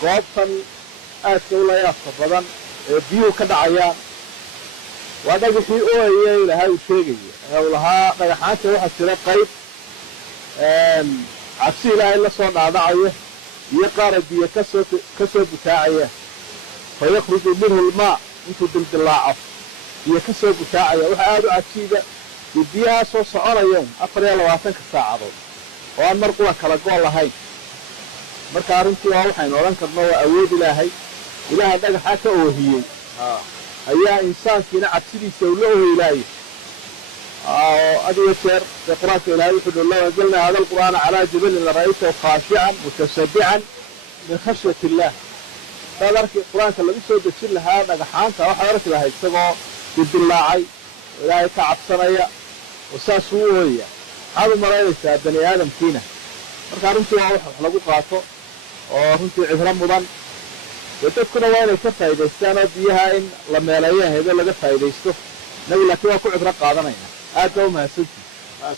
goobtan aadka u layaabka badan ee biyuhu ka dhacayaan waa dhagaxii ooyaya ilaahay uu sheegaya ee uu lahaa dhagaxaanta waxaa jira qayb cabsi ilaahay la soo dhaadhacaya iyo qaara biyo ka soo butaacaya fayakhruju minhu lmaa intuu dildillaaco biyo ka soo butaacaya waxaa aada u cajiiba dee biyahaa soo soconayeen 24 saacadood oo aan mar qura kala go' lahayn marka arrintii waa waxaynu odhan karno waa awood ilaahay ilaaha dhagaxaa ka oohiyey ayaa insaankiina cabsidiisa uu la oohilaayay adiga jeer ee qur-aanka ilaahay wuxuu dhi law anzalnaa hada alqur'aana calaa jabalin lara'aytahu khaashican mutasaddican min khashyati illaah hadaad arki qur-aanka lagu soo dejin lahaa dhagaxaanta waxaad arki lahayd isagoo dildillaacay oo ilaahay ka cabsanaya oo saasuu u ooyaya maxaad u malaynaysaa bani aadamkiina marka runtii waa wax lagu qaato oo runtii cibro mudan dee dadkuna waa inay ka faa'idaystaan oo biyaha in la meeleeyo hedo laga faa'iidaysto nabi laakiin waa ku cibro qaadanayna aad baa u mahadsantii